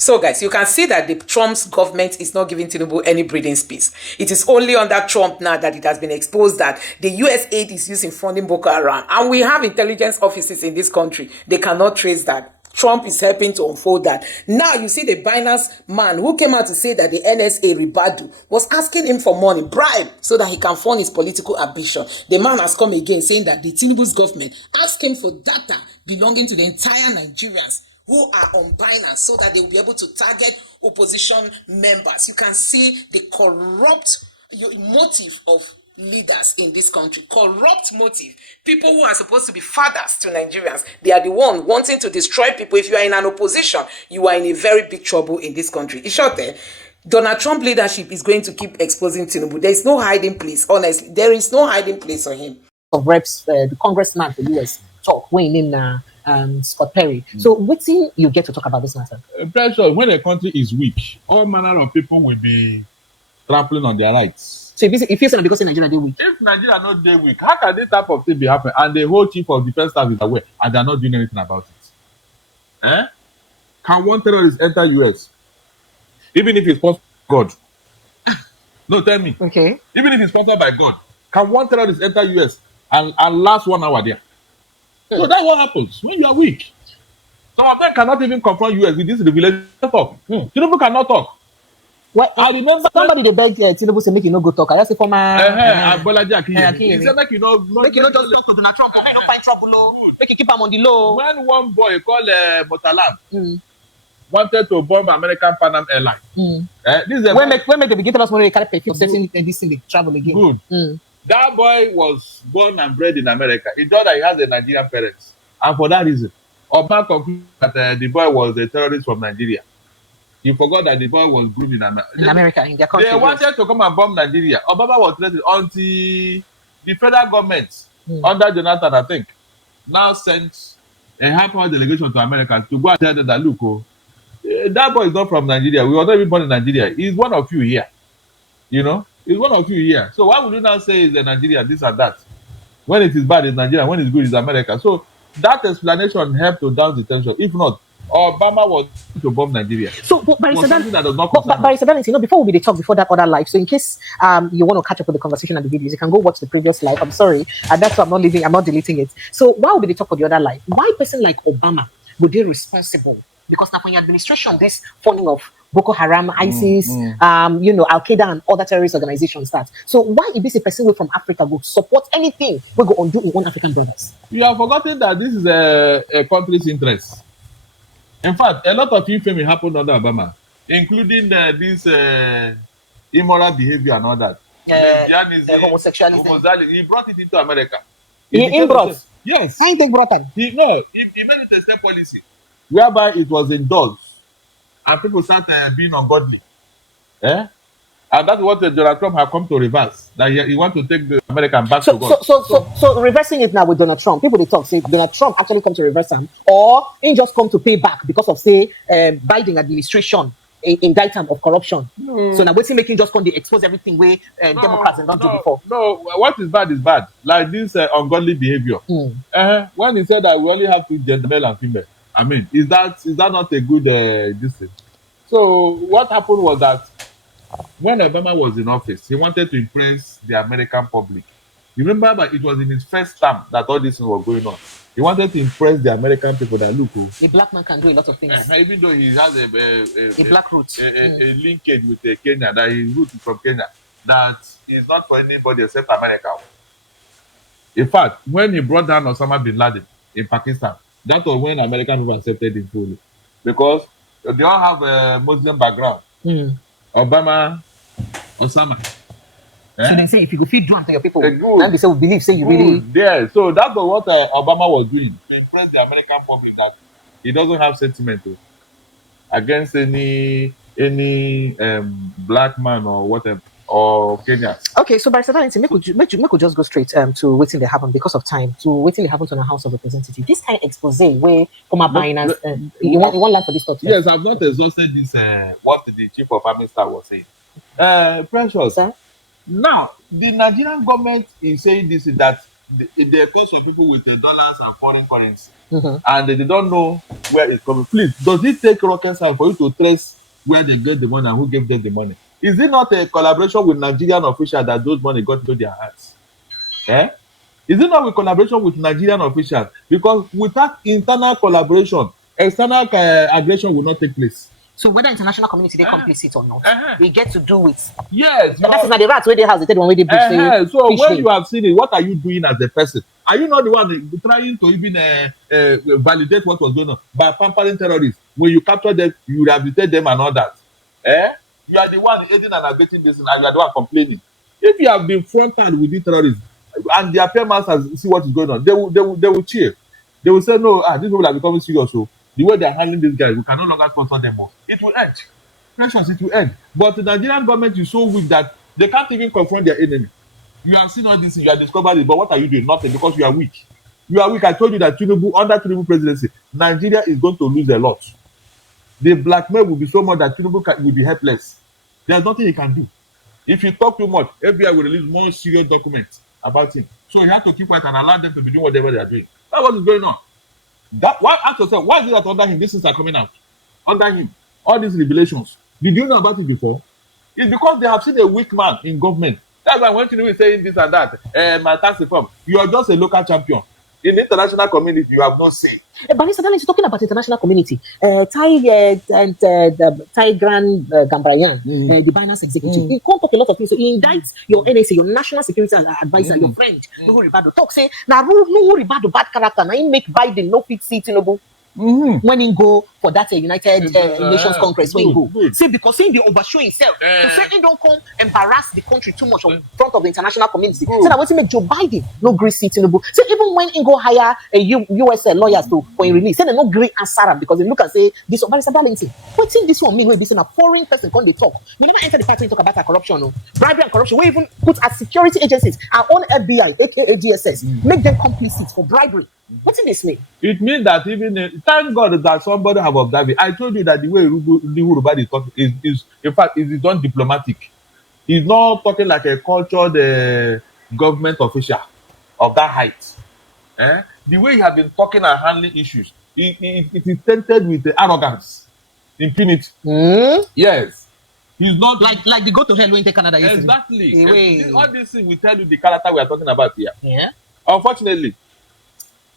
So guys, you can see that the Trump's government is not giving Tinubu any breathing space. It is only under Trump now that it has been exposed that the US aid is used in funding Boko Haram. And we have intelligence offices in this country. They cannot trace that. Trump is helping to unfold that. Now you see the Binance man who came out to say that the NSA Ribadu was asking him for money, bribe, so that he can fund his political ambition. The man has come again saying that the Tinubu's government asked him for data belonging to the entire Nigerians who are on Binance so that they will be able to target opposition members. You can see the corrupt motive of leaders in this country. Corrupt motive. People who are supposed to be fathers to Nigerians, they are the one wanting to destroy people. If you are in an opposition, you are in a very big trouble in this country. In short, Donald Trump leadership is going to keep exposing Tinubu. There is no hiding place. Honestly, there is no hiding place for him. Of reps, the congressman for the US talk when in Scott Perry. So what thing you get to talk about this matter? Pressure. When a country is weak, all manner of people will be trampling on their rights. So if you say because in Nigeria they weak. If Nigeria not they weak, how can this type of thing be happening? And the whole chief of defense staff is aware and they're not doing anything about it. Can one terrorist enter US? Even if it's sponsored by God. No, tell me. Okay. Even if it's sponsored by God, can one terrorist enter US and last 1 hour there? So that's what happens when you are weak. Some of them cannot even confront US with this revelation talk. Tinubu cannot talk. Well, I remember somebody they begged Tinubu to make you no go talk. I just say for my he said make you know just talk to Donald Trump. Make you no find trouble. Make you keep him on the low. When one boy called Motalam wanted to bomb American Pan Am Airline. This is when make the begin tell us when they carry perfume, setting this thing they travel again. Good. That boy was born and bred in America. He thought that he has a Nigerian parents, and for that reason, Obama concluded that the boy was a terrorist from Nigeria. He forgot that the boy was groomed in America, in their country. They wanted to come and bomb Nigeria. Obama was threatened until the federal government, under Jonathan, I think, now sent a high-power delegation to America to go and tell them that, look, that boy is not from Nigeria. We were not even born in Nigeria. He's one of you here. You know? He's one of you here. So why would you now say he's a Nigerian, this and that? When it is bad, it's Nigeria. When it's good, it's America. So that explanation helped to down the tension. If not, Obama was to bomb Nigeria. So, but before we talk before that other live, so in case you want to catch up with the conversation and the videos, you can go watch the previous live. I'm sorry, and that's why I'm not deleting it. So why would they talk for the other live? Why a person like Obama would be responsible? Because now for your administration, this funding of Boko Haram, ISIS, Al Qaeda and other terrorist organizations start. So why if this a person from Africa would support anything we go undo in one African brothers? You have forgotten that this is a country's interest. In fact, a lot of infamy happened under Obama, including this immoral behavior and all that. Homosexuality. He brought it into America. He brought? Yes. I think brought it. He made it a state policy, whereby it was endorsed, and people started being ungodly. And that's what Donald Trump had come to reverse. That he want to take the American back to God. So reversing it now with Donald Trump. People they talk say Donald Trump actually come to reverse him, or he just come to pay back because of say Biden administration indict him of corruption. So now what's he making just come to expose everything where Democrats and not do before? No, what is bad is bad. Like this ungodly behavior. When he said that we only have two gender, male and female. I mean, is that not a good this thing? So what happened was that when Obama was in office, he wanted to impress the American public. You remember that it was in his first term that all this was going on. He wanted to impress the American people that look, a black man can do a lot of things. Even though he has a black root, a linkage with Kenya, that his root is from Kenya, that is not for anybody except America. In fact, when he brought down Osama bin Laden in Pakistan, that was when American people accepted him fully, because they all have a Muslim background. Obama, Osama. So they say if you go feed to your people, and they say we believe, say you really. Yeah, so that's what Obama was doing to impress the American public that he doesn't have sentiment against any black man or whatever or Kenya. Okay, so by Saturday, make we just go straight to waiting they happen because of time. To waiting they happen to the House of Representatives. This kind of expose where former Binance. You want line for this thought? Yes, I've not exhausted this. What the chief of army staff was saying. Precious. Sir? Now the Nigerian government is saying this that they call some people with the dollars and foreign currency, and they don't know where it's coming. Please, does it take rocket science for you to trace where they get the money and who gave them the money? Is it not a collaboration with Nigerian officials that those money got into their hands? Eh? Is it not with collaboration with Nigerian officials? Because without internal collaboration, external aggression will not take place. So whether international community they complicit or not, we get to do it. Yes. And that is not the rats where they house, the one where they bush. So when you have seen it, what are you doing as a person? Are you not the one trying to even validate what was going on by pampering terrorists? When you capture them, you rehabilitate them and all that. You are the one aiding and abetting this, and you are the one complaining. If you have been frontal with the terrorists and their peer masters see what is going on, they will cheer. They will say, no, these people are becoming serious. So the way they are handling these guys, we can no longer sponsor them more. It will end. Precious, it will end. But the Nigerian government is so weak that they can't even confront their enemy. You have seen all this, you have discovered it, but what are you doing? Nothing, because you are weak. You are weak. I told you that Tinubu, under Tinubu presidency, Nigeria is going to lose a lot. The blackmail will be so much that Tinubu will be helpless. There's nothing he can do. If you talk too much, FBI will release more serious documents about him. So you have to keep quiet and allow them to be doing whatever they are doing. That's what is going on. Ask yourself, why is it that under him these things are coming out? Under him, all these revelations. Did you know about it before? It's because they have seen a weak man in government. That's why when Tinubu is saying this and that, my tax reform, you are just a local champion. In the international community, you have no say. But Mr. Dallas is talking about international community. Thai Grand Gambrayan, the Binance executive, he can't talk a lot of things. So he indicts your NSA, your national security advisor, your friend, Nuhu Ribado. Talk say, now Nuhu Ribado bad character, now he make Biden no fit see Tinubu. When he go for that United Nations Congress, when he go, say because he dey overshow himself, to say he don't come embarrass the country too much in front of the international community. So that what make Joe Biden no agree see Tinubu. So even when he go hire a US lawyers to for him release, say they no agree answer him because they look and say this one. But it's a balancing. What think this one mean? When this a foreign person come they talk. We never enter the party and talk about corruption, no bribery and corruption. We even put as security agencies our own FBI, aka DSS, make them complicit for bribery. What does this mean? It means that even thank God that somebody have observed it. I told you that the way Nuhu is talking is in fact is not diplomatic. He's not talking like a cultured government official of that height. The way he has been talking and handling issues, it is tainted with arrogance, impunity. Yes. He's not like the go to hell when take Canada yesterday. Exactly. All these things will tell you the character we are talking about here. Yeah. Unfortunately,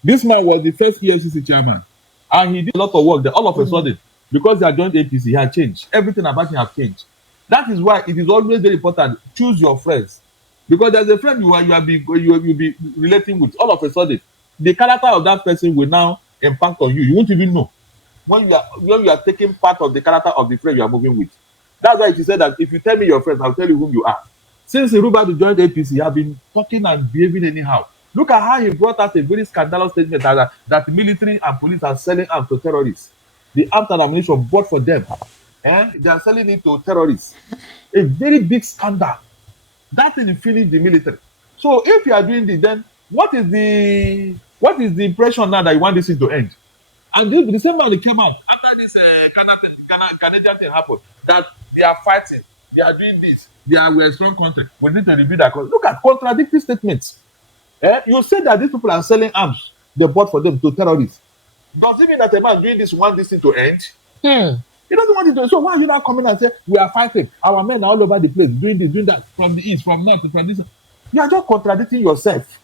this man was the first EFCC chairman, and he did a lot of work there. All of a sudden, because he had joined APC, he had changed. Everything about him has changed. That is why it is always very important. Choose your friends, because there's a friend you will be relating with. All of a sudden, the character of that person will now impact on you. You won't even know when you are taking part of the character of the friend you are moving with. That's why it is said that if you tell me your friends, I'll tell you whom you are. Since Rubadu joined APC, he has been talking and behaving anyhow. Look at how he brought out a very scandalous statement that military and police are selling arms to terrorists. The arms and ammunition bought for them, and they are selling it to terrorists. A very big scandal. That thing finished the military. So if you are doing this, then what is the impression now that you want this thing to end? And the same man came out after this Canadian thing happened that they are fighting, they are doing this, we are a strong country. We need to review that. Look at contradictory statements. You say that these people are selling arms they bought for them to terrorists. Does it mean that a man doing this wants this thing to end? He doesn't want it to. So why are you not coming and say we are fighting? Our men are all over the place doing this, doing that, from the east, from north, from this. You are just contradicting yourself.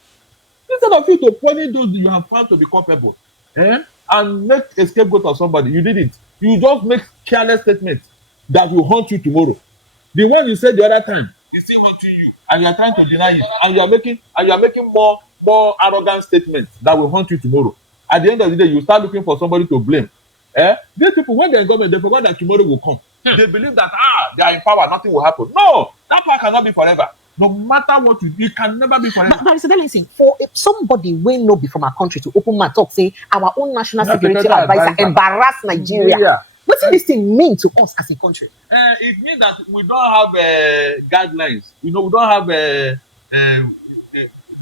Instead of you to punish those you have found to be culpable, and make a scapegoat of somebody, you did it. You just make careless statements that will haunt you tomorrow. The one you said the other time is still haunting you, and you are trying to deny it, and you are making more arrogant statements that will haunt you tomorrow. At the end of the day, you start looking for somebody to blame. These people, when they're in government, they forgot that tomorrow will come. They believe that they are in power, nothing will happen. No, that power cannot be forever. No matter what you do, it can never be forever. But listen, for somebody we know be from our country to open my talk, say our own national security advisor embarrass Nigeria. What does this thing mean to us as a country? It means that we don't have guidelines. We don't have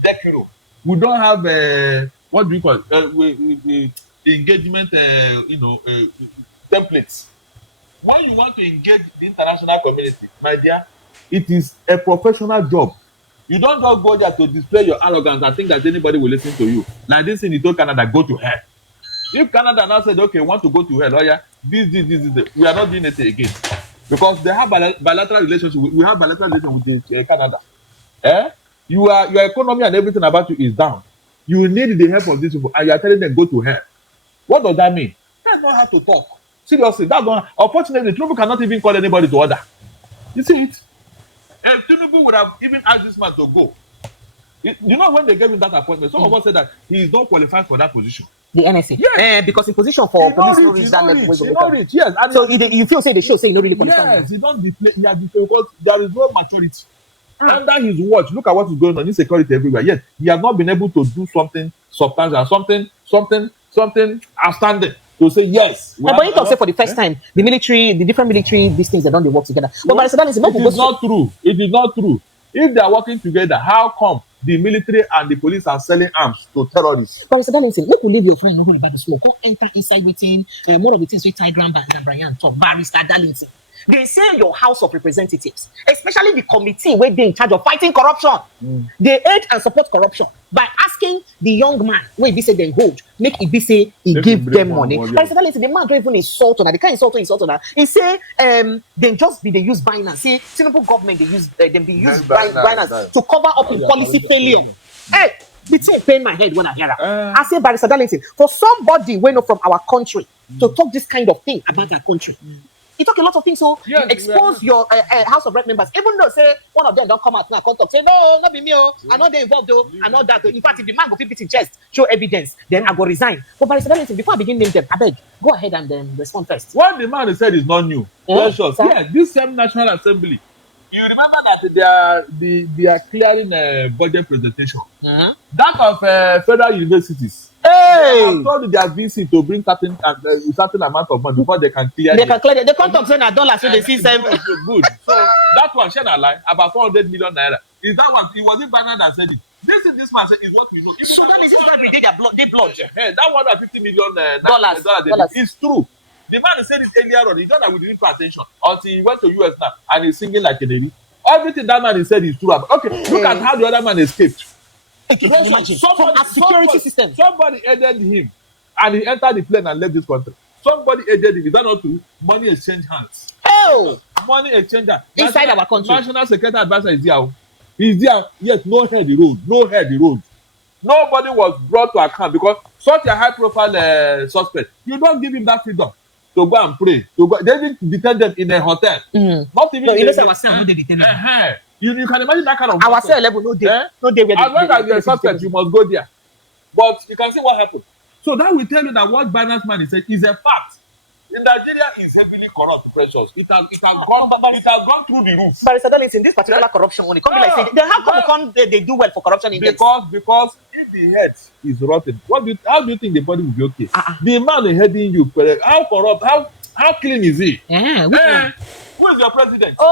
decoro. We don't have what do you call it? Engagement. Templates. When you want to engage the international community, my dear, it is a professional job. You don't just go there to display your arrogance and think that anybody will listen to you. Like this thing, you told Canada, go to hell. If Canada now said, okay, want to go to hell, oh yeah, this, we are not doing it again. Because they have bilateral relationship. We have bilateral relationship with Canada. Your economy and everything about you is down. You need the help of these people, and you are telling them go to hell. What does that mean? That's not how to talk. Seriously, that's not. Unfortunately, Tinubu cannot even call anybody to order. You see it? Tinubu would have even asked this man to go. You know when they gave him that appointment, some of us said that he is not qualified for that position. The NSA. Yes. Because in position for police no reach that level. Yes. And so you feel say they show say you not really qualified. Yes, he don't display because there is no maturity. Under his watch, look at what is going on, insecurity everywhere. Yet he has not been able to do something substantial, something outstanding to say yes. But you talk say for the first time, the different military, these things they don't work together. But it is not true. It is not true. If they are working together, how come the military and the police are selling arms to terrorists? But Mr. Darlington, look, we leave your friend no hold about the smoke. Come enter inside within more of the things we Tigram and Brian talk. Barrister Darlington. They say your House of Representatives, especially the committee where they're in charge of fighting corruption, they aid and support corruption by asking the young man where he say they hold, make it be say he give them money. But Mr. Darlington, the man don't even insult on that. They can't insult on that. He say they just be they use Binance. See, Tinubu government they use Binance to cover up in policy failure. Hey, the thing pain my head when I hear that. I say, Barrister Darlington, for somebody we know from our country to talk this kind of thing about our country. You talk a lot of things, so yes, you expose your House of Rep members. Even though say one of them don't come out now, come talk, say no, not be me, I know they involved though, I know that. In fact, if the man go beat in chest, show evidence, then I go resign. But Barrister Darlington, before I begin name them, I beg, go ahead and then respond first. What the man said is not new. Yeah, this same National Assembly. You remember that they are clearing budget presentation. That of federal universities. Hey! I told you they are busy to bring certain amount of money before they can clear. They can clear. They can't talk saying $1, so they see some. Good. So that one, share a lie about 400 million naira. Is that one? It was it Banner that said it. This man said is what we know. Even so that means this man they blood. Hey, that $150 million dollars is true. The man said it earlier on. He thought that we didn't pay attention until he went to US now and he's singing like a lady. Everything that man said is true. Okay, look at how the other man escaped. Okay, somebody aided him and he entered the plane and left this country. Somebody aided him. Is that not true? Money exchange hands. Oh! Money exchanger. Inside our country. National Security Advisor is there. He's there. Yes, no head the road. Nobody was brought to account because such a high profile suspect, you don't give him that freedom to go and pray. They didn't detain them in a hotel. Not even. No, you know, ourselves, no, they detain them. You can imagine that kind of our cell level no day as long as you're a suspect you must go there, but you can see what happened. So that will tell you that what Binance man is saying is a fact. In Nigeria is heavily corrupt, precious. It has gone through the roof. Barrister Darlington, this particular corruption only come like say, then how come they do well for corruption in because if the head is rotten, how do you think the body will be okay? The man heading you, how corrupt, how clean is he? Who is your president? When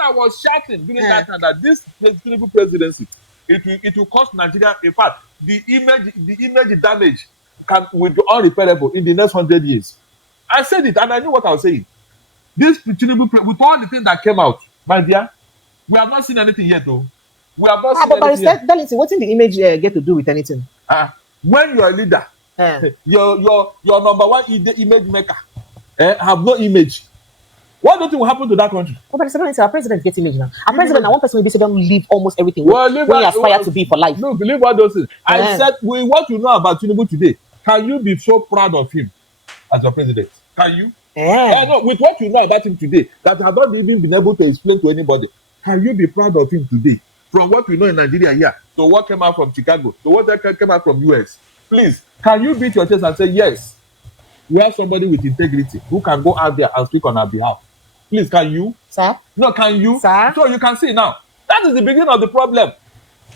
I was shouting during that time that this Tinubu presidency, it will cost Nigeria. In fact, the image damage will be unrepairable in the next 100 years. I said it, and I knew what I was saying. This Tinubu, with all the things that came out, my dear, we have not seen anything yet, though. We have not seen anything yet. Darlington, what did the image get to do with anything? When you're a leader, your number one image maker have no image. What do you think will happen to that country? But our president gets image now. Our president, now one person will be don't leave almost everything when you aspire to be for life. No, believe what those things. I said, what you know about Tinubu today, can you be so proud of him as your president? Can you? No, with what you know about him today, that has not even been able to explain to anybody, can you be proud of him today? From what we know in Nigeria here, to what came out from Chicago, to what came out from US. Please, can you beat your chest and say, yes, we have somebody with integrity who can go out there and speak on our behalf? Please, can you? Sir? No, can you? Sir? So you can see now. That is the beginning of the problem.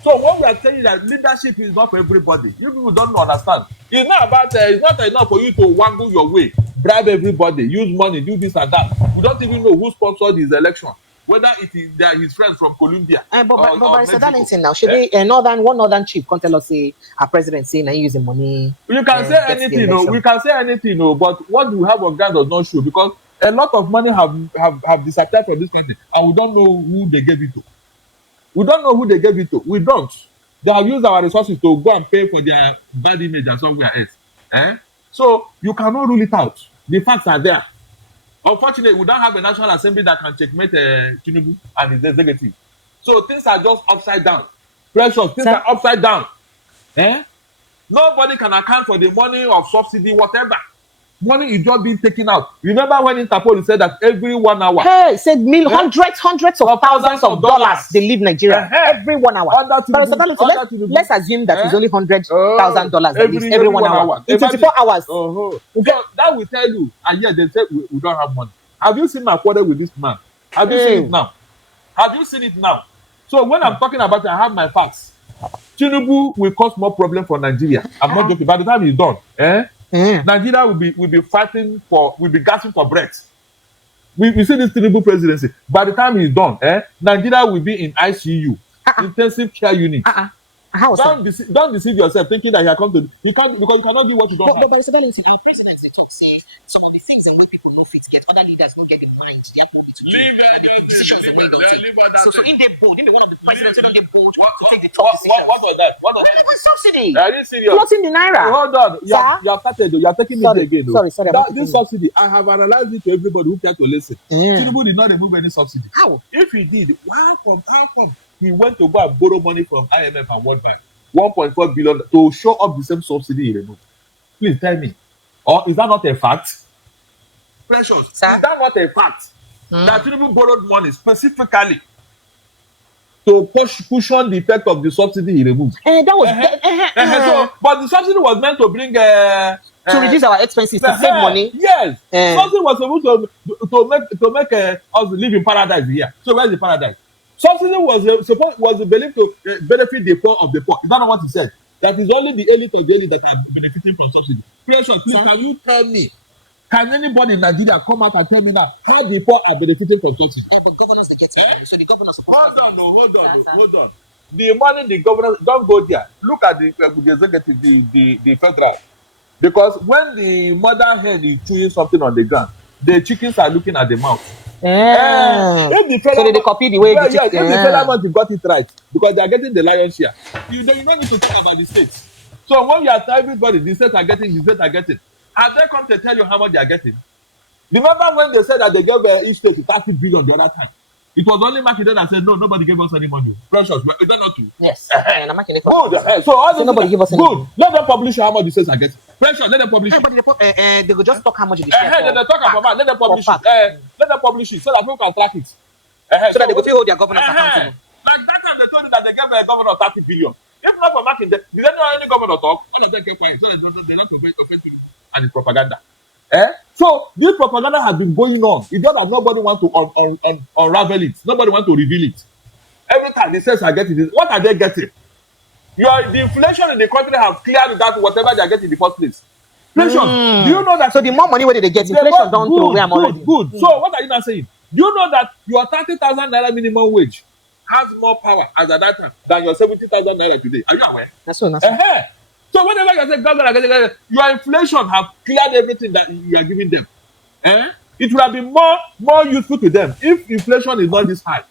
So when we are telling that leadership is not for everybody, you people don't understand. It's not enough for you to wangle your way, bribe everybody, use money, do this and that. We don't even know who sponsored his election. Whether it is his friends from Colombia. But Barrister Darlington now, should one northern chief come tell us say our president saying I use the money. You can say anything, we can say anything, but what we have of ground does not show because a lot of money have disappeared from this country and we don't know who they gave it to. We don't know who they gave it to. We don't. They have used our resources to go and pay for their bad image and somewhere else. So you cannot rule it out. The facts are there. Unfortunately, we don't have a National Assembly that can checkmate Tinubu and his executive. So things are just upside down. Precious, things are upside down. Nobody can account for the money of subsidy, whatever. Money is just being taken out. Remember when Interpol said that every 1 hour? Hey, said hundreds of thousands of dollars they leave Nigeria every 1 hour. Let's assume that it's only $100,000 they leave every 1 hour. In 24 hours. So that will tell you, and yet they say we don't have money. Have you seen my quarrel with this man? Have you seen it now? Have you seen it now? So when I'm talking about it, I have my facts. Tinubu will cause more problem for Nigeria. I'm not joking. By the time he's done, Nigeria will be fighting for, will be gasping for breath. We see this Tinubu presidency. By the time he's done, Nigeria will be in ICU, intensive care unit. Don't deceive yourself thinking that you are come to because you cannot do what you don't have. But our presidency took say some of the things and when people know fit get, other leaders don't get the mind. So in they bold, in the one of the presidents who don't get bold to take the top decisions. What was that? What was that? Subsidy. Are you serious? Floating the naira. Hold on. You have started. You are taking me again. Sorry. This subsidy, I have analyzed it to everybody who care to listen. Tinubu did not remove any subsidy. How? If he did, how come he went to go and borrow money from IMF and World Bank, 1.4 billion to show up the same subsidy he removed? Please tell me. Or is that not a fact? Precious. Sir? Is that not a fact? That Tinubu borrowed money specifically to cushion the effect of the subsidy he removed. That was but the subsidy was meant to bring to reduce our expenses to save money. Yes, subsidy was supposed to make us live in paradise here. So where's the paradise? Subsidy was believed to benefit the poor of the poor. Is that not what he said? That is only the elite of the elite that are benefiting from subsidy. Precious, please, can you tell me? Can anybody in Nigeria come out and tell me now how the poor are benefiting from subsidy? But governors they get it. So the governors hold on. The money the governors don't go there. Look at the executive, the federal. Because when the mother hen is chewing something on the ground, the chickens are looking at the mouth. If the federal, so they copy the way the chicken. If the federal money got it right, because they are getting the lion's share. You don't need to talk about the states. So when you are telling everybody the states are getting, have they come to tell you how much they are getting? Remember when they said that they gave each state 30 billion the other time? It was only Makinde that said, no, nobody gave us any money. Precious, is that not true? Yes. Good. So all nobody give us any money. Let them publish how much the states are getting. Precious, let them publish it. But they will just talk how much they share. They talk about let them publish it. Let them publish it so that people can track it. So that they will hold their governors accountable. Like that time they told you that they gave a governor 30 billion. If not for Makinde, did they know any governor talk? All of them kept quiet so they don't offend people. And it's propaganda. So this propaganda has been going on. It's just that nobody wants to unravel it. Nobody wants to reveal it. Every time the states are getting this, what are they getting? The inflation in the country has cleared that whatever they are getting in the first place. Inflation. Do you know that? So the more money where they get, inflation don't throw away already. Good. So what are you not saying? Do you know that your 30,000 naira minimum wage has more power as at that time than your 70,000 naira today? Are you aware? That's so. So whenever you say government, your inflation have cleared everything that you are giving them. It would have been more useful to them if inflation is not this high.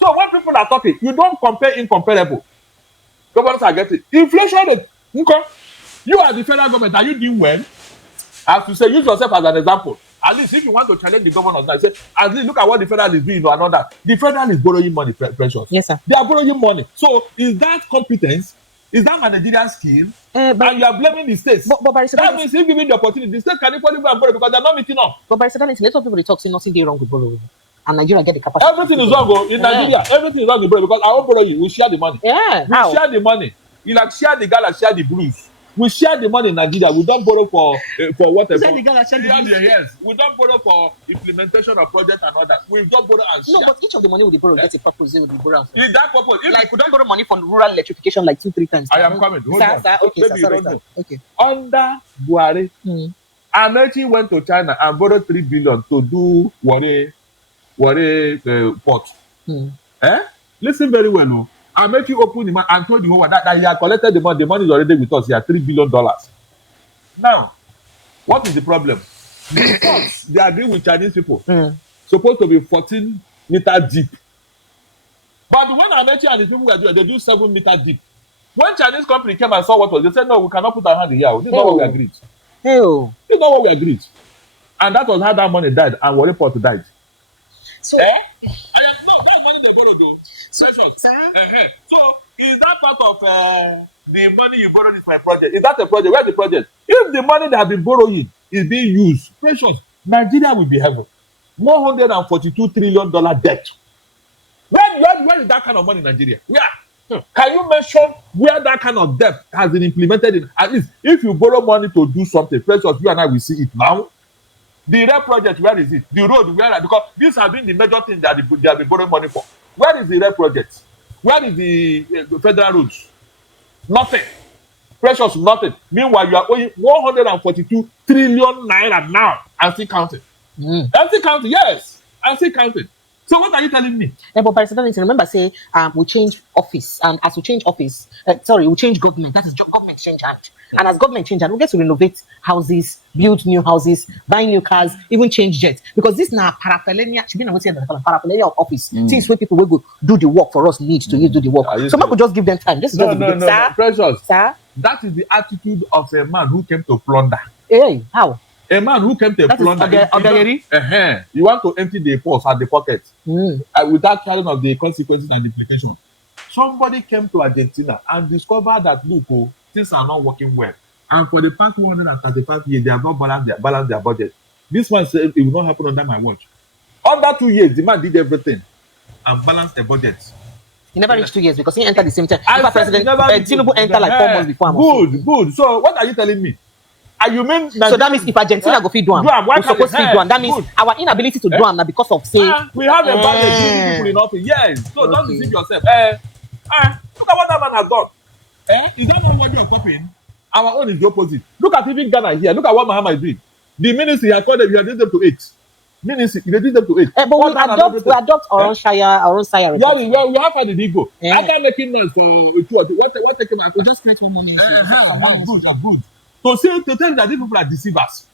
So when people are talking, you don't compare incomparable. Governments are getting inflation rate. Okay. You are the federal government. Are you doing well? I have to say, use yourself as an example. At least if you want to challenge the governors now, say, at least look at what the federal is doing or another. The federal is borrowing money, Precious. Yes, sir. They are borrowing money. So is that competence? Is that managerial skill? And you are blaming the states. But that means if given the opportunity, the states can equally go and borrow because they are not meeting up. But let's people they talk say nothing wrong with borrowing. And Nigeria get the capacity. Everything is wrong in Nigeria. Everything is wrong with borrowing because I won't borrow you. We share the money. Yeah. We share the money. You like share the gala, share the blues. We share the money in Nigeria. We don't borrow for whatever. Share the gala, share the blues. Yes. We don't borrow for implementation of project and all that. We just borrow and share. No, but each of the money we borrow gets a purpose. With the borrow. Is that purpose? Like we don't borrow money from rural electrification like 2-3 times. I am coming. Hold on. Okay, okay. Under Buhari, Amechi went to China and borrowed 3 billion to do Warri port. Listen very well, no. Amechi opened the mouth and told the whole world that he had collected the money. The money is already with us. He had $3 billion. Now, what is the problem? The ports, they agree with Chinese people. Supposed to be 14 meters deep. But when Amechi and his people were doing, they do 7 meter deep. When Chinese company came and saw what was, they said, no, we cannot put our hand in here. This is not what we agreed. This is not what we agreed. And that was how that money died, and Warri Port died. So, no, that's money they borrowed, though. So, so is that part of the money you borrowed is my project? Is that a project? Where's the project? If the money that has been borrowing is being used, Precious, Nigeria will be heaven. $142 trillion debt. Where is that kind of money in Nigeria? Where? Can you mention where that kind of debt has been implemented in? At least, if you borrow money to do something, Precious, you and I will see it now. The rail project, where is it? The road, where? Because these have been the major things that they have been borrowing money for. Where is the rail project? Where is the federal roads? Nothing. Precious, nothing. Meanwhile, you are owing 142 trillion naira now and still counting. And still counting, yes. And still counting. So what are you telling me? But President, remember, say we change office, and as we change office, we change government. That is government change hand. And as government change hand, we get to renovate houses, build new houses, buy new cars, even change jets. Because this now paraphernalia, paraphernalia of office. Things where people will go do the work for us need to do the work. So people just give them time. This is no, Precious. Sir? That is the attitude of a man who came to plunder. Hey, how? A man who came to plunder. You want to empty the purse and the pocket without caring of the consequences and implications. Somebody came to Argentina and discovered that, look, things are not working well. And for the past 135 years, they have not balanced their budget. This one said it will not happen under my watch. Under 2 years, the man did everything and balanced the budget. He never reached 2 years because he entered the same time. President Tinubu entered like 4 months before. Good. So what are you telling me? You mean so that means if Argentina go feed do am, we supposed to feed do am. That means our inability to do am now because of say we have a budget giving people in office. Yes. So don't deceive yourself. Look at what that man has done. You don't know what you're copying. Our own is the opposite. Look at even Ghana here. Look at what Mahama is doing. The ministry has called them, you have reduced them to 8. Ministry, you reduced them to 8. But we adopt our own shire. Yeah, we have had the Igbo. After making noise for what taking out, we just create 1 million. Good. To tell you that these people are deceivers.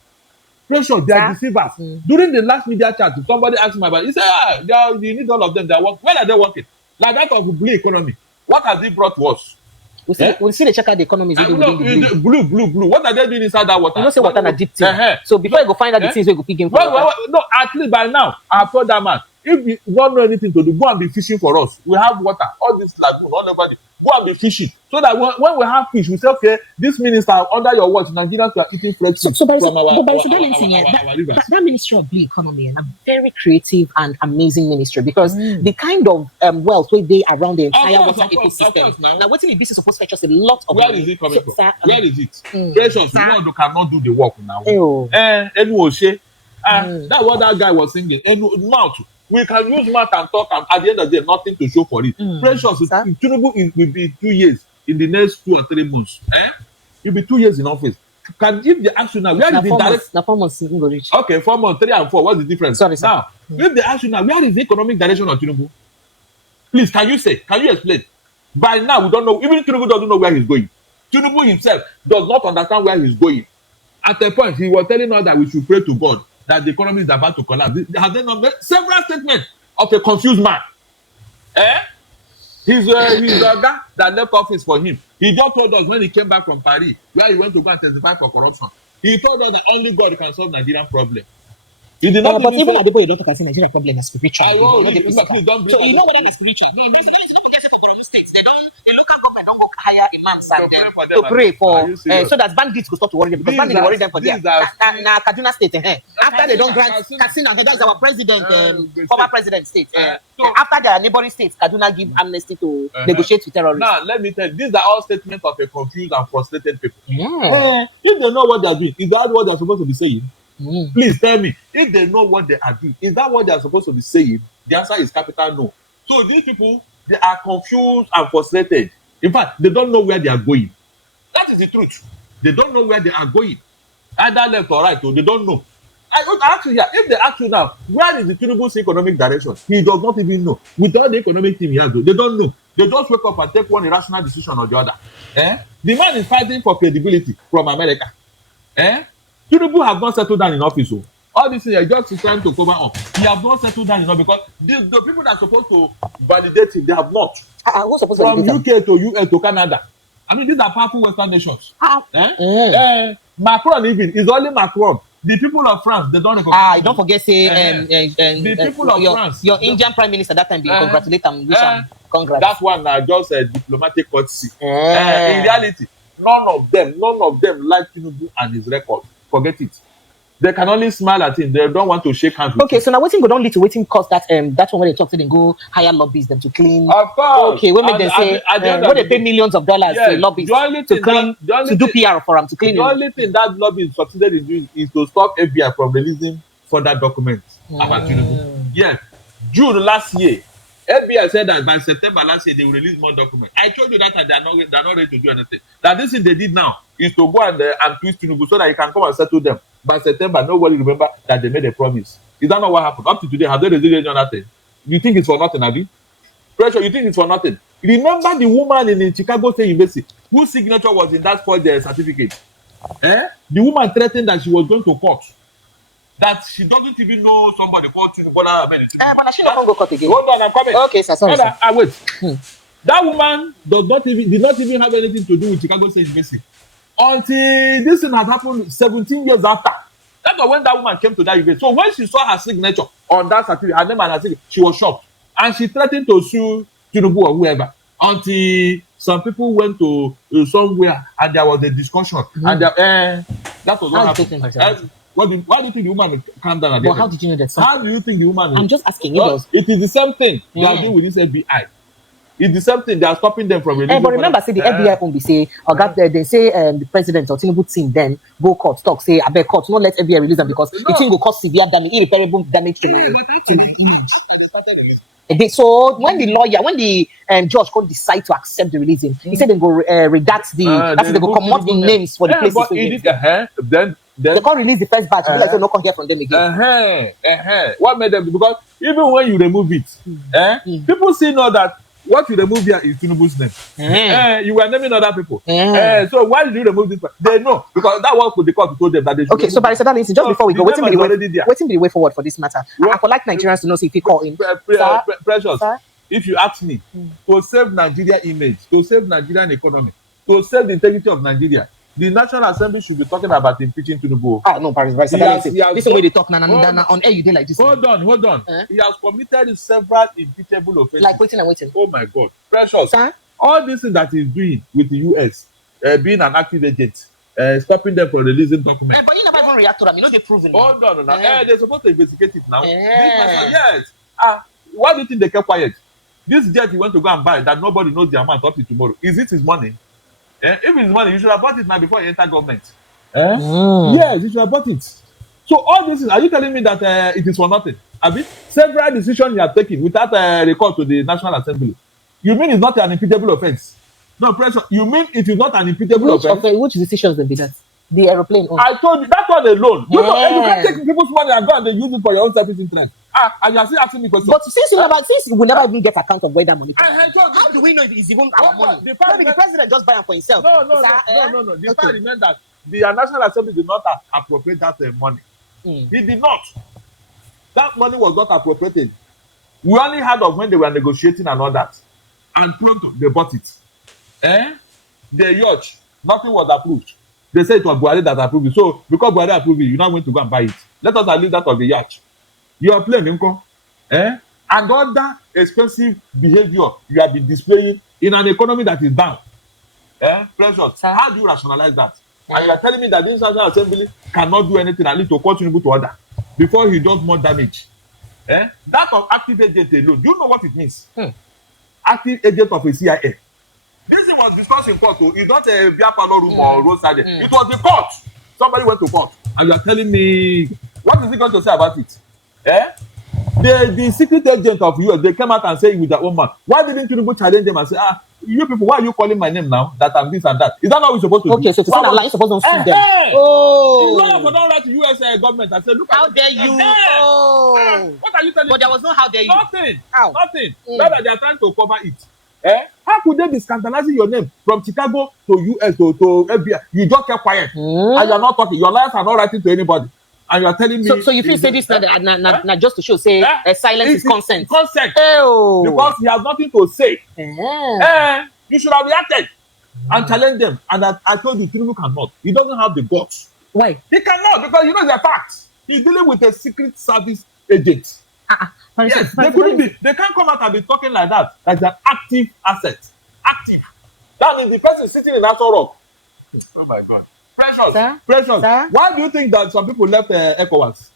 Precious, they are deceivers. During the last media chat, somebody asked me about it. He said, you need all of them. They are working. Where are they working? Like that of blue economy. What has it brought to us? We'll see the check out the economy. Blue. What are they doing inside that water? You know, say water na deep thing. So before you go find out the things we go pick in for. No, at least by now, I've told that man, if you don't know anything to do, go and be fishing for us. We have water. All this lagoon, all over. Go and be fishing. So that when we have fish, we say, okay, this minister under your watch, Nigerians are eating fresh fish from our rivers. That Ministry of Blue Economy is a very creative and amazing ministry because the kind of wealth where they around the entire water ecosystem. Now, what in the business supposed to fetch us a lot of Where money. is it coming from? Where is it? Precious, the one who cannot do the work now. That's what that guy was singing. Mouth. We can use mouth and talk, and at the end of the day, nothing to show for it. Precious, Tinubu will be 2 years in the next 2 or 3 months. He'll be 2 years in office. If they ask you now, where is the direct? 4 months go reach. Okay, 4 months, 3 and 4. What's the difference? Sorry, sir. Now, if they ask you now, where is the economic direction of Tinubu? Please, can you explain? By now, we don't know. Even Tinubu doesn't know where he's going. Tinubu himself does not understand where he's going. At a point, he was telling us that we should pray to God that the economy is about to collapse. Has they not made several statements of a confused man? He's a guy that left office for him. He just told us when he came back from Paris, where he went to go and testify for corruption. He told us that only God can solve Nigerian problem. He did not but even at the point, you don't consider Nigerian problem as spiritual. So you know what is spiritual? The local government don't go hire imams to pray for so that bandits will stop to worry them because bandits worry them for them. Now Kaduna State, after they don't grant Katsina, that's our president, former president state. After their neighboring states, Kaduna give amnesty to negotiate with terrorists. Now let me tell you, these are all statements of a confused and frustrated people. If they know what they are doing, is that what they are supposed to be saying? Please tell me, if they know what they are doing, is that what they are supposed to be saying? The answer is capital no. So these people, they are confused and frustrated. In fact, they don't know where they are going. That is the truth. They don't know where they are going. Either left or right, so they don't know. Actually, if they ask you now, where is the Tinubu's economic direction? He does not even know. With all the economic team he has, they don't know. They just wake up and take one irrational decision or the other. The man is fighting for credibility from America. Tinubu has not settled down in office. All this thing, just trying to cover up. He have not settled down, because the people that are supposed to validate him, they have not. Who's supposed From to UK to US to Canada. I mean, these are powerful Western nations. Macron even is only Macron. The people of France, they don't recognize. Don't forget, say, the people of France. Your Indian Prime Minister that time, congratulate them, wish them congrats. That one just a diplomatic courtesy. In reality, none of them like Tinubu and his record. Forget it. They can only smile at him. They don't want to shake hands with okay, him. so now waiting go don't lead to waiting cause that when they talk to them go hire lobbies them to clean. Of course. Okay, when they say when they pay millions of dollars to lobbies to clean to do PR for them to clean. The only thing that lobby is succeeded in doing is to stop FBI from releasing further documents about Tinubu. Yes, June last year, FBI said that by September last year they will release more documents. I told you that they are not ready to do anything. That this thing they did now is to go and twist Tinubu so that he can come and settle them. By September, nobody remember that they made a promise. Is that not what happened? Up to today, have they released any other thing? You think it's for nothing, Abi? Pressure, you think it's for nothing? Remember the woman in Chicago State University whose signature was in that forged certificate? The woman threatened that she was going to court. That she doesn't even know somebody called Tinubu. But she not go court again. Hold on, I'm coming. Okay, sir, sorry. Wait. That woman did not even have anything to do with Chicago State University until this thing had happened 17 years after. That's when that woman came to that event. So when she saw her signature on that certificate, her name and her signature, she was shocked. And she threatened to sue Tinubu or whoever until some people went to somewhere and there was a discussion. And that was what happened. Why do you think the woman calmed down? But how did you know that? How do you think the woman? I'm just asking. It is the same thing they are doing with this FBI. It's the same thing. They are stopping them from releasing. But remember, see the FBI won't be say, they say the president or Tinubu team then go court talk say, I beg court, not let FBI release them because the thing will cause severe damage, irreparable damage to the. So when the judge could decide to accept the releasing, he said they go redact they go come out the names for the places. Then they can't release the first batch. Like they not come hear from them again. What made them? Because even when you remove it, people still know that what you remove here is Tinubu's name. You were naming other people. So why did you remove this one? They know because that was the court told them that they should. Okay, so Barrister Darling, just before we go, waiting the way forward for this matter. I would like Nigerians to know if he call in. Precious. If you ask me, to save Nigeria image, to save Nigerian economy, to save the integrity of Nigeria, the National Assembly should be talking about impeaching Tinubu. No, Barrister Darling. This is where they talk on air you did like this. Hold on. He has committed several impeachable offenses. Like waiting. Oh my God. Precious. All this thing that he's doing with the US, being an active agent, stopping them from releasing documents. But you never even react to them. You know they're proving. Hold on. They're supposed to investigate it now. Yes. Why do you think they kept quiet? This jet you went to go and buy that nobody knows the amount up to tomorrow. Is it his money? If it's money, you should have bought it now before you enter government. Yes, you should have bought it. So all this is, are you telling me that it is for nothing? Several decisions you have taken without record to the National Assembly. You mean it's not an impeachable offense? No, pressure. You mean it is not an impeachable offense? Which decisions they be that? The aeroplane. I told you that one alone. You can't take people's money and go and they use it for your own selfish interest. And you are still asking me questions. But since we never even get account of where that money comes. How do we know it is even our money? The president just buy it for himself. No. The fact remains that the National Assembly did not appropriate that money. He did not. That money was not appropriated. We only heard of when they were negotiating and all that. And pronto, they bought it. The yacht, nothing was approved. They said it was Buhari that approved it. So because Buhari approved it, you're not going to go and buy it. Let us leave that of the yacht. You are playing, and other expensive behavior you have been displaying in an economy that is down. Precious. How do you rationalize that? And you are telling me that the National Assembly cannot do anything at least to continue to order before he does more damage. That of active agent alone. Do you know what it means? Active agent of a CIA. This thing was discussed in court. It's not a Biafra room or roadside. It was the court. Somebody went to court. And you are telling me, what is he going to say about it? The secret agent of US, they came out and said with their own man. Why didn't Tinubu challenge them and say, you people, why are you calling my name now? That I'm this and that. Is that not what we're supposed to do? Okay, so to say that line, you're supposed to sue them. It's not for don't write to US government and say, look, how dare you? What are you telling me? But there was no how dare you. Nothing. Rather, they are trying to cover it. How could they be scandalizing your name from Chicago to US to FBI? You just kept quiet and you're not talking. Your lawyers are not writing to anybody. and you are telling me. So you feel say this not just to show say silence is consent. Consent. Oh. Because he has nothing to say. You should have reacted and challenge them. And I told you, Tinubu cannot. He doesn't have the guts. Why? He cannot, because you know the facts. He's dealing with a secret service agent. Yes, they can't come out and be talking like that. Like they're active assets. Active. That means the person sitting in Aso Rock. Oh my God. Precious. Sir? Why do you think that some people left ECOWAS?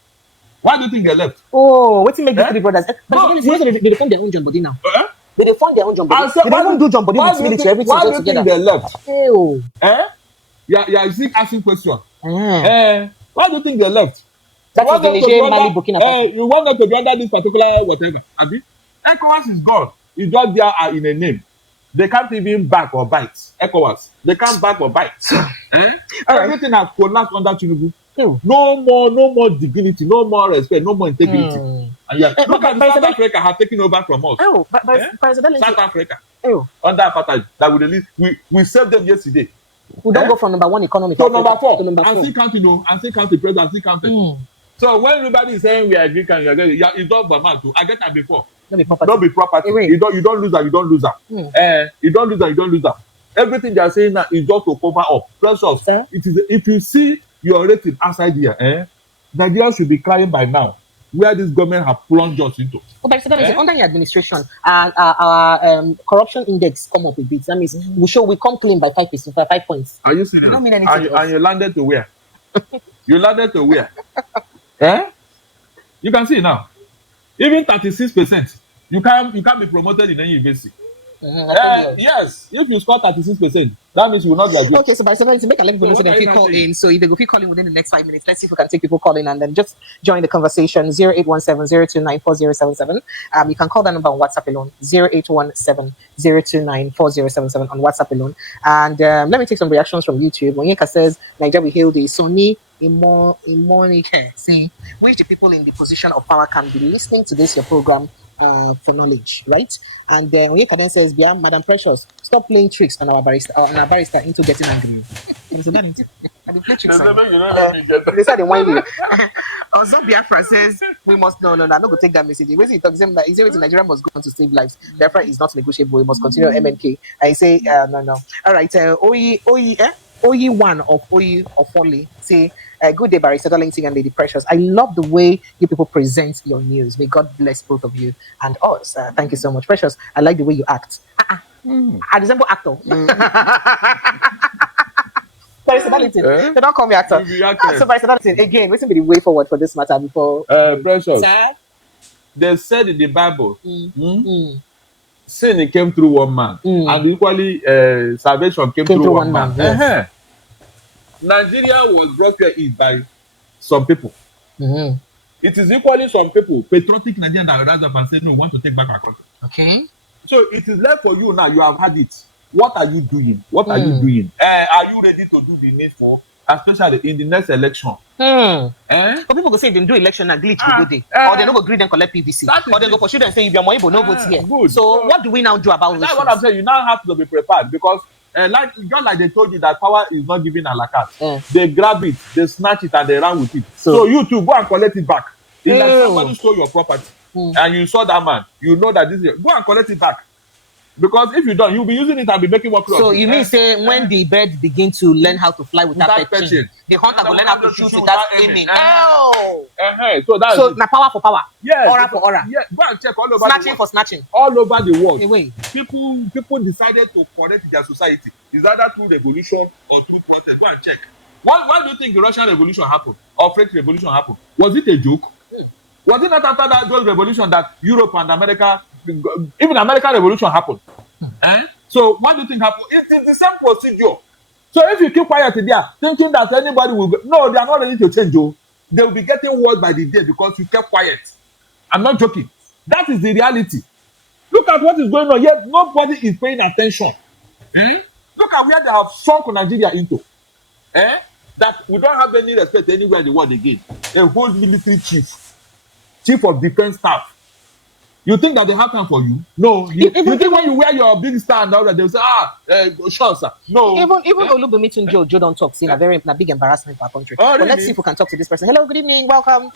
Why do you think they left? Oh, what's make the three brothers? They fund their own John Body now. They fund their own John Body. They don't do John Body with military, everything why do you together. Think they left? Oh. Yeah, you see asking question. Why do you think they left? That is the Nigerian Mali Burkina Faso. You want them to be under this particular whatever. Abi? ECOWAS is gone. It's just there in a name. They can't even back or bite. ECOWAS. They can't back or bite. Everything has collapsed under Tinubu. No more dignity, no more respect, no more integrity. And look at South Africa have taken over from us. South Africa. Under apartheid that we released, we saved them yesterday. We don't go from number 1 economy to number 4. And still counting, president, still counting. So when everybody is saying we are agree, it's not by man too. I get that before. Don't be property. You don't lose that. You don't lose that. Everything they are saying now is just to cover up. Precious. It is if you see your rating outside here, Nigeria should be crying by now. Where this government have plunged us into. But under your administration, our corruption index come up a bit. That means we come clean by 5 points. Are you serious? And you landed to where? You landed to where? You can see now. Even 36%, you can't be promoted in any university. Yes, if you score 36%, that means you will not graduate. Okay, so by 70, make a let people listen and call in. So if they go call in within the next 5 minutes, let's see if we can take people calling and then just join the conversation. 0817-029-4077. You can call that number on WhatsApp alone. 0817-029-4077 on WhatsApp alone. And let me take some reactions from YouTube. Onyeka says, Nigeria will hail the Sony Imonike. See, which the people in the position of power can be listening to this your program for knowledge, right? And then Onyeka then says, Madam Precious, stop playing tricks on our barrister into getting angry. Also, Biafra says, we must, no, I'm not going to take that message. When he talks, he's saying Nigeria must go on to save lives. Biafra is not negotiable. We must continue MNK. I say, no. All right, Oyi1 of Oyi of Folly say, good day, Barrister Darlington and Lady Precious. I love the way you people present your news. May God bless both of you and us. Thank you so much, Precious. I like the way you act. I resemble actor. Barrister Darlington, they don't call me actor. So Barrister Darlington, again, what's the way forward for this matter before? Precious. They said in the Bible, sin came through one man, and equally salvation came through one man. Yes. Nigeria was brought here by some people. It is equally some people, patriotic Nigerians, that rise up and say, no, we want to take back our country. Okay. So it is left for you now. You have had it. What are you doing? Are you ready to do the needful, especially in the next election? But people go say if they do election and glitch will go there, or they don't go agree and collect PVC, or they go pursue and say if your money will not vote here. Good. So what do we now do about this? That's what I'm saying. You now have to be prepared because, like they told you that power is not given a la carte. They grab it, they snatch it, and they run with it. So you too go and collect it back. If like somebody stole your property and you saw that man, you know that this is go and collect it back. Because if you don't, you'll be using it and be making more clothes. So you mean say when the bird begin to learn how to fly without perching, the hunter will learn how to shoot without aiming. So now power for power. Yes. Aura for aura. Yeah. Go and check all over snatching the world. For snatching. All over the world. Wait. People decided to correct their society. Is either through revolution or through protest. Go and check. Why do you think the Russian Revolution happened? Or French Revolution happened? Was it a joke? Was it not after those revolution that Europe and America, even American Revolution happened? So what do you think happened? It is the same procedure. So if you keep quiet there, thinking that anybody will go, no, they are not ready to change. They will be getting worse by the day because you kept quiet. I'm not joking. That is the reality. Look at what is going on. Yet nobody is paying attention. Look at where they have sunk Nigeria into. That we don't have any respect anywhere in the world again. A whole military chief of defense staff, You think that they have time for you? No. You think when you wear your big stand out that they'll say, sure, sir. No. Even Olubumi Joe don't talk, see, a big embarrassment for our country. Oh, But let's see if we can talk to this person. Hello, good evening, welcome.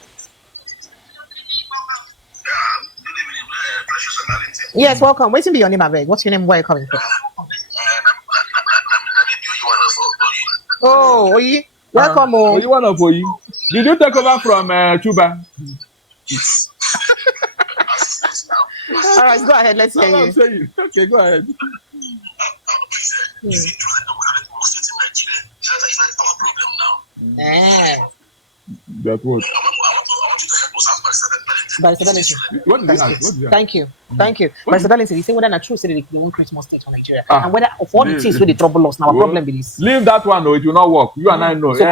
Yes, welcome. What's your name, Abeg? What's your name? Where are you coming from? Oh, Oyi. Welcome. You one of Oyi. Did you take over from Chuba? All right, go ahead. Let's hear you. Okay, go ahead. That was. What did you ask? Thank you. Barrister Darlington, you say whether not true, say they won't create more states for Nigeria, and whether of all the things where they trouble us, now our problem is. Leave that one, though. It will not work. You and I know. So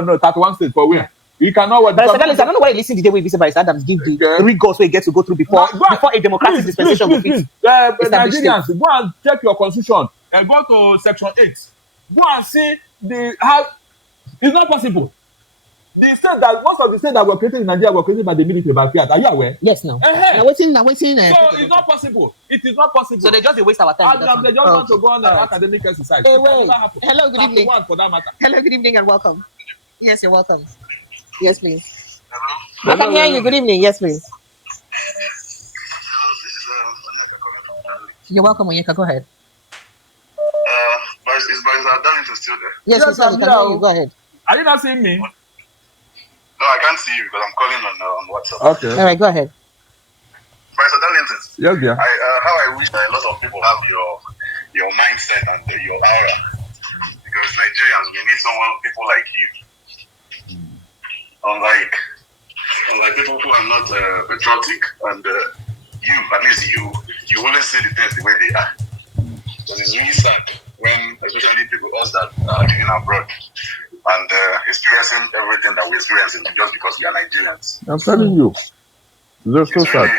No. 31 states for where? You cannot work. Barrister Darlington, I don't know why you listen to the way Barrister Adams give the rigors where he gets to go through before a democratic dispensation will be. Nigerians, go and check your constitution and go to section 8. Go and see how it's not possible. The state that most of the states that were created in Nigeria were created by the military by fiat. Are you aware? Yes, no. Now waiting. So it's not possible. It is not possible. So they just waste our time. They just want to go on an academic exercise. Hello, good evening. For that matter. Hello, good evening, and welcome. Yes, you're welcome. Yes, please. Hello. I can hear you. Good evening. Yes, please. You're welcome, Onyeka. Go ahead. Is Barrister Darlington still there? Yes, I can hear you. Go ahead. Are you not seeing me? No, I can't see you because I'm calling on WhatsApp. Okay. All right, go ahead. Barrister Darlington. Yes, dear. How I wish that a lot of people have your mindset and your aura. Because Nigerians, we need people like you. Unlike people who are not patriotic, and you, at least you always see the things the way they are. Because it's really sad when, especially people us that are living abroad and experiencing everything that we're experiencing just because we are Nigerians. I'm telling you, they're so sad.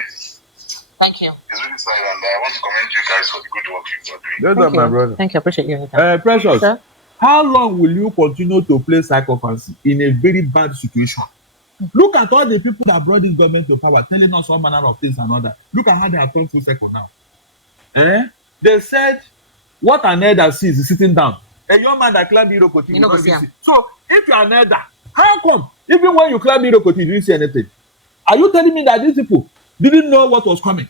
Thank you. It's really sad, and I want to commend you guys for the good work you're doing. That's my brother. Thank you. I appreciate you. Precious. Sir? How long will you continue to play psychophancy in a very bad situation? Look at all the people that brought this government to power, telling us all manner of things and all that. Look at how they are turned full circle now. They said, what an elder sees is sitting down. A young man that climbed Irokoti will not see. So, if you are an elder, how come? Even when you climbed Irokoti, you didn't see anything. Are you telling me that these people didn't know what was coming?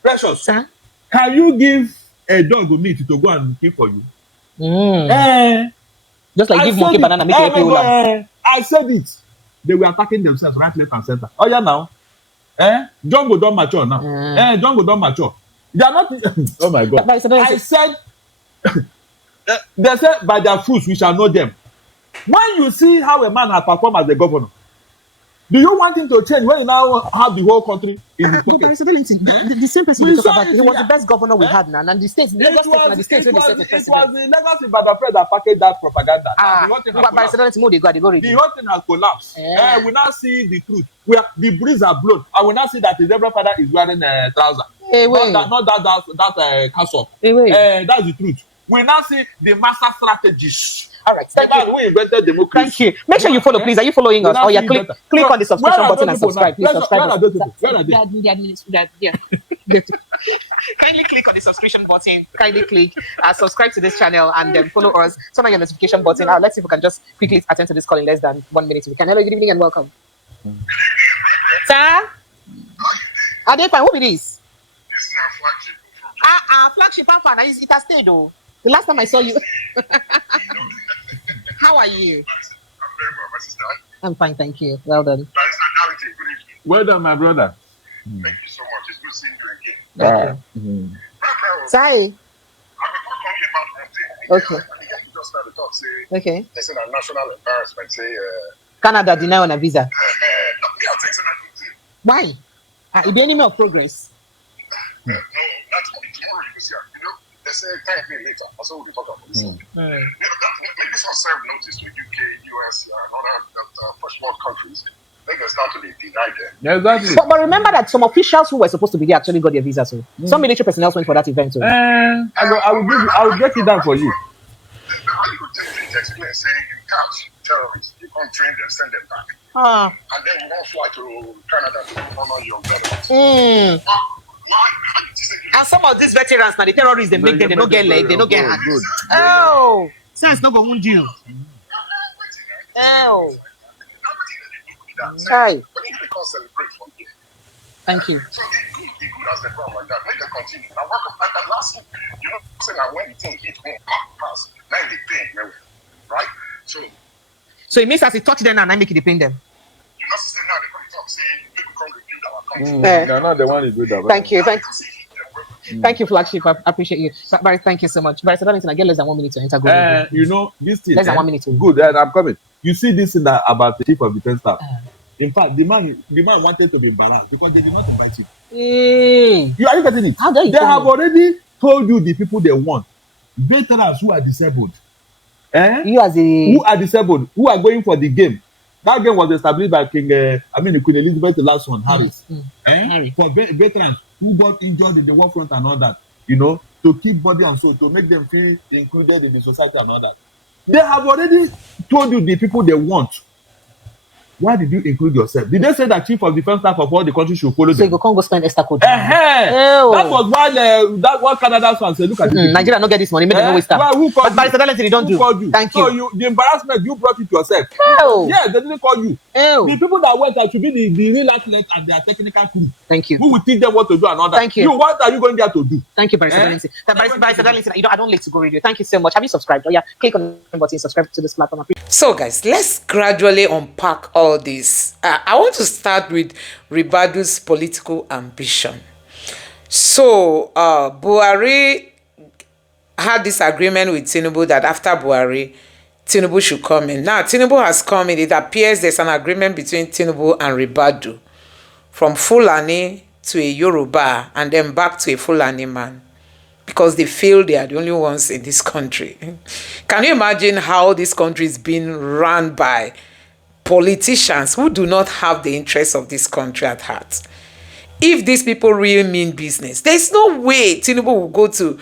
Precious, Sir? Can you give a dog meat to go and kill for you? Just like give monkey banana, make it I said it. They were attacking themselves right, left, and center. Oh yeah, now. Jungle don't mature now. Jungle don't mature. They are not. Oh my God. I said. They said by their fruits we shall know them. When you see how a man has performed as the governor, do you want him to change when you now have the whole country in his pocket? The same person we talk about, he was the best governor we had now, and the states, it was the legacy by the friend that packaged that propaganda. The whole thing has collapsed. We now see the truth. Where the breeze are blown, and we now see that the Reverend Father is wearing a trouser. Not that castle. That's the truth. We now see the master strategies. All right, we invented democracy. Thank you. Make sure you follow, please. Are you following us? Click on the subscription button and subscribe. Please subscribe. Where are they? Kindly click on the subscription button. Kindly click, subscribe to this channel, and then follow us. Turn on your notification button. Let's see if we can just quickly attend to this call in less than 1 minute. We can. Hello, good evening and welcome. Sir? Are they fine? Who be this? This is our flagship. Flagship. It has stayed though. The last time I saw you. How are you? I'm very well, my sister. I'm fine, thank you. Well done. Well done, my brother. Thank you so much. It's good seeing you again. Thank you. Sorry. Okay. Okay. They said a national embarrassment. Say Canada deny on a visa. Why? It be enemy of progress. No, that's what it's tomorrow. You know, they say time me later. That's what we talk about this. Maybe some serve notice to UK, US, and other first world countries. They can start to be denied them. Yeah, exactly. But remember that some officials who were supposed to be there actually got their visa. So some military personnel went for that event. So I will break it down for you. Explain, saying you catch terrorists, you come train them, send them back. Ah. And then you won't fly to Canada to honor your veterans. And some of these veterans, now the terrorists, they make them, they don't get leg, they don't get hands. Oh, sense no go wound you. Oh. Hi. Thank you. So the good as they come like that, make them continue. Now, and last thing, you know, saying that when the thing hit home, pass, now they pain, right? So it means as it touch them and I make it pain them. You know, say now they come talk, say people come review our country. They're not the one who do that. Thank you. Thank you, flagship. I appreciate you. Barry, thank you so much. Barry, so I get less than 1 minute to enter. You know, this thing. Less than 1 minute. Good, I'm coming. You see this thing about the chief of defense staff. In fact, the man wanted to be embarrassed because they did not invite him. You are you getting it? How dare you they have already told you the people they want. Veterans who are disabled. You as a who are disabled, who are going for the game. That game was established by Queen Elizabeth, the last one, Harris. For veterans who got injured in the war front and all that, you know, to keep body and soul, to make them feel included in the society and all that. They have already told you the people they want. Why did you include yourself? Did they say that chief of defense staff of all the countries should follow them? So you can't go spend extra code. That was why that what Canada's one said, look at it. Nigeria don't get this money, make them no waste time. Well, who called but they don't do. Called you? Thank so you. The embarrassment, you brought it yourself. Yeah, they didn't call you. The people that went should be the real athletes and their technical crew. Thank you. Who will teach them what to do and all that. Thank you. What are you going there to do? Thank you, Barrister Darlington. Barrister Darlington, I don't like to go radio. Thank you so much. Have you subscribed? Oh yeah, click on the button, subscribe to this platform. So guys, let's gradually unpack all this. I want to start with Ribadu's political ambition. So Buhari had this agreement with Tinubu that after Buhari, Tinubu should come in. Now Tinubu has come in. It appears there's an agreement between Tinubu and Ribadu, from Fulani to a Yoruba and then back to a Fulani man, because they feel they are the only ones in this country. Can you imagine how this country is being run by politicians who do not have the interests of this country at heart? If these people really mean business, there's no way Tinubu will go to,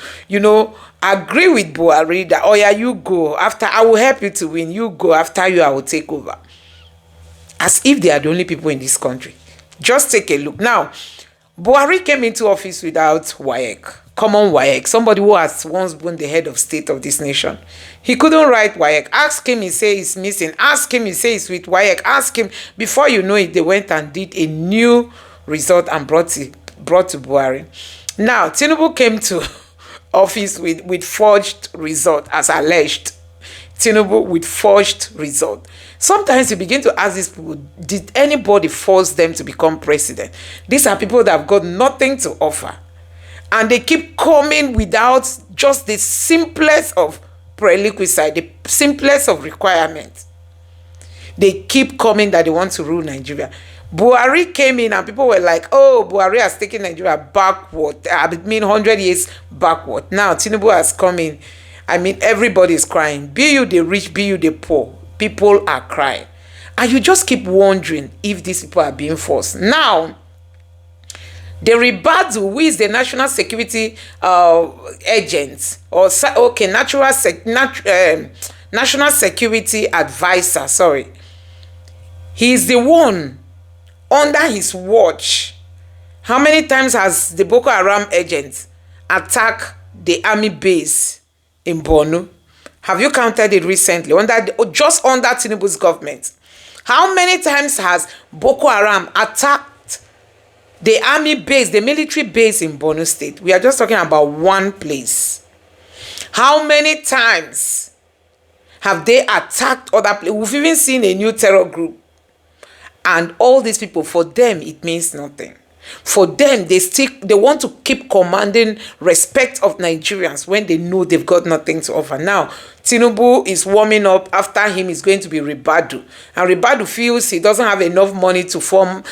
agree with Buhari that, oh yeah, you go. After, I will help you to win. You go. After you, I will take over. As if they are the only people in this country. Just take a look. Now, Buhari came into office without WAEC, common WAEC, somebody who has once been the head of state of this nation. He couldn't write WAEC. Ask him, he say it's missing. Ask him, he say it's with WAEC. Ask him. Before you know it, they went and did a new result and brought to Buhari. Now, Tinubu came to office with forged result, as alleged. Tinubu with forged result. Sometimes you begin to ask these people, did anybody force them to become president? These are people that have got nothing to offer. And they keep coming without just the simplest of prerequisites, the simplest of requirements. They keep coming that they want to rule Nigeria. Buhari came in and people were like, oh, Buhari has taken Nigeria backward. 100 years backward. Now, Tinubu has come in. Everybody is crying. Be you the rich, be you the poor. People are crying. And you just keep wondering if these people are being forced. Now, the Ribadu, who is the national security agent, or national security advisor, sorry. He is the one under his watch. How many times has the Boko Haram agent attacked the army base in Borno? Have you counted it recently? Just under Tinubu's government. How many times has Boko Haram attacked the army base, the military base in Borno State? We are just talking about one place. How many times have they attacked other places? We've even seen a new terror group. And all these people, for them, it means nothing. For them, they want to keep commanding respect of Nigerians when they know they've got nothing to offer. Now, Tinubu is warming up. After him is going to be Ribadu. And Ribadu feels he doesn't have enough money to fund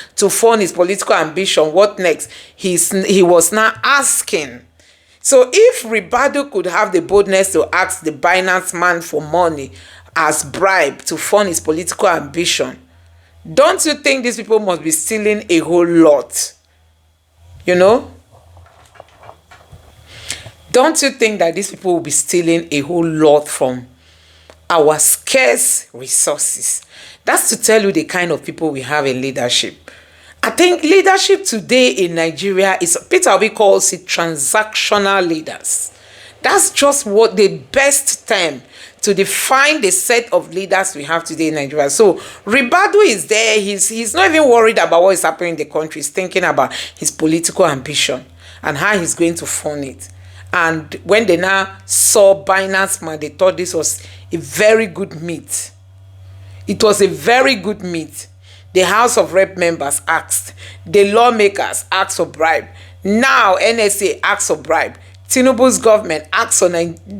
his political ambition. What next? He was now asking. So if Ribadu could have the boldness to ask the Binance man for money as bribe to fund his political ambition, don't you think these people must be stealing a whole lot? Don't you think that these people will be stealing a whole lot from our scarce resources. That's to tell you the kind of people we have in leadership. I think leadership today in Nigeria is, Peter Obi calls it transactional leaders. That's just what the best term to define the set of leaders we have today in Nigeria. So Ribadu is there. He's not even worried about what is happening in the country. He's thinking about his political ambition and how he's going to fund it. And when they now saw Binance Man, they thought this was a very good meet. It was a very good meet. The House of Rep members asked. The lawmakers asked for bribe. Now NSA asks for bribe. Tinubu's government acts on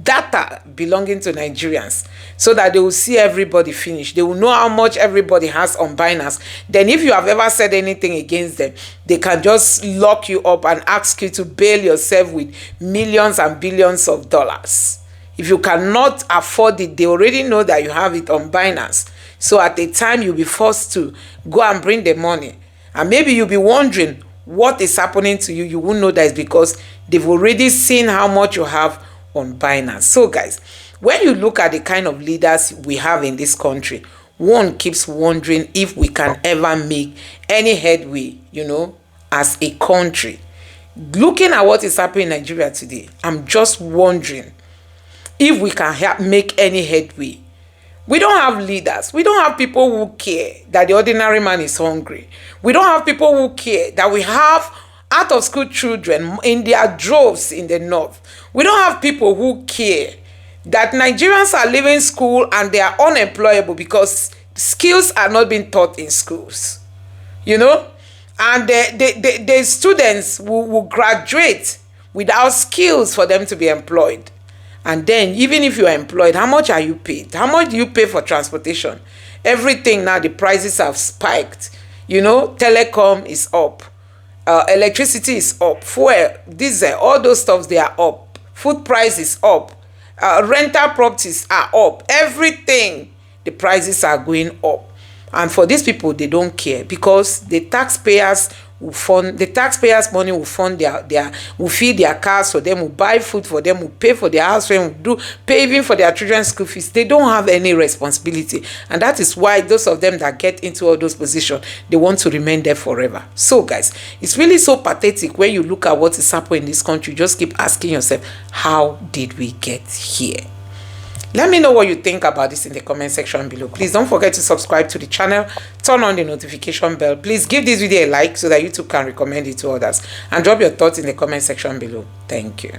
data belonging to Nigerians so that they will see everybody finish. They will know how much everybody has on Binance. Then if you have ever said anything against them, they can just lock you up and ask you to bail yourself with millions and billions of dollars. If you cannot afford it, they already know that you have it on Binance. So at the time, you'll be forced to go and bring the money. And maybe you'll be wondering what is happening to you. You won't know that it's because they've already seen how much you have on Binance. So guys, when you look at the kind of leaders we have in this country, one keeps wondering if we can ever make any headway, as a country. Looking at what is happening in Nigeria today, I'm just wondering if we can make any headway. We don't have leaders. We don't have people who care that the ordinary man is hungry. We don't have people who care that we have out-of-school children in their droves in the north. We don't have people who care that Nigerians are leaving school and they are unemployable because skills are not being taught in schools. And the students will graduate without skills for them to be employed. And then, even if you are employed, how much are you paid? How much do you pay for transportation? Everything now, the prices have spiked. Telecom is up. Electricity is up. Fuel, diesel, all those stuffs, they are up. Food price is up. Rental properties are up. Everything, the prices are going up. And for these people, they don't care because the taxpayers money will fund will feed their cars for them, will buy food for them, will pay for their house rent, will pay even for their children's school fees. They don't have any responsibility, and that is why those of them that get into all those positions, they want to remain there forever. So guys, it's really so pathetic when you look at what is happening in this country. Just keep asking yourself, how did we get here? Let me know what you think about this in the comment section below. Please don't forget to subscribe to the channel, turn on the notification bell. Please give this video a like so that YouTube can recommend it to others, and drop your thoughts in the comment section below. Thank you.